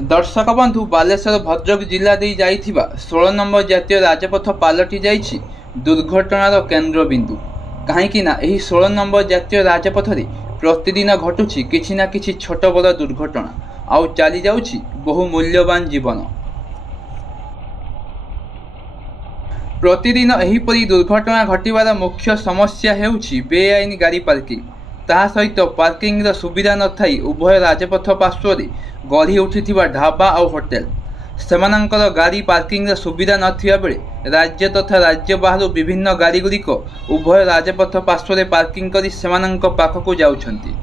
दर्शक बंधु बालेश्वर भद्रक जिला दे जाइथिबा 16 नंबर जातीय राजपथ पलटि जाइछि दुर्घटनार केन्द्रबिंदु। कहीं ना एही 16 नंबर जातीय राजपथ रे प्रतिदिन घटुछि किछि ना किछि छोट बड़ दुर्घटना आउ चली जाउछि बहु मूल्यवान जीवन। प्रतिदिन एहीपरि दुर्घटना घटिबार मुख्य समस्या हेउछि बेआईन गाड़ी पार्किंग। ता सहित पार्किंग सुविधा न थाई उभय राजपथ पार्श्व गढ़ी उठिथिबा ढाबा और होटेल सेमानंकर गाड़ी पार्किंग सुविधा नथिबा बेले राज्य तथा राज्य बाहर विभिन्न गाड़ी गुड़िक उभय राजपथ पार्श्व पार्किंग करी सेमानंक पाखकु जाउछंती,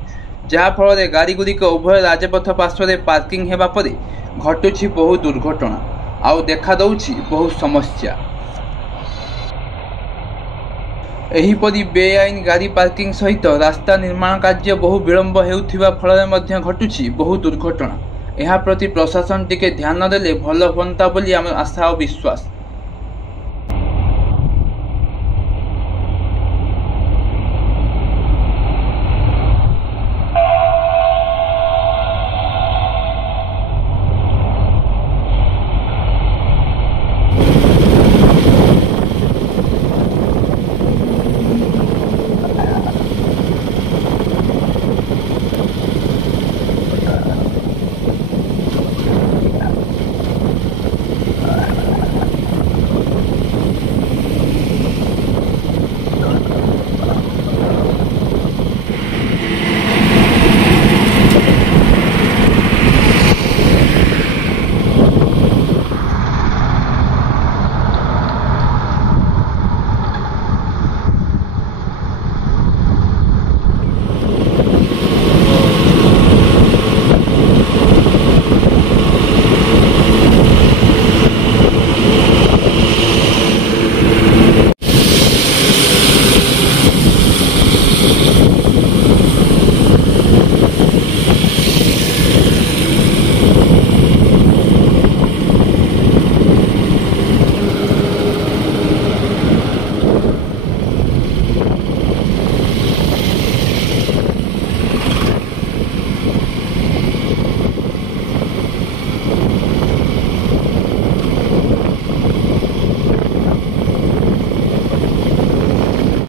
जहा फल गाड़ी गुड़िक उभय राजपथ पार्श्व पार्किंग हेबा परे घटुछि बहु दुर्घटना आउ देखा दउछि बहु समस्या। एहीपरि बेआईन गाड़ी पार्किंग सहित रास्ता निर्माण कार्य बहु विलंब हेउथिबा फल मध्य घटुछि बहु दुर्घटना। यह प्रति प्रशासन टिके ध्यान देले भल हुअंता बोली आम आशा और विश्वास।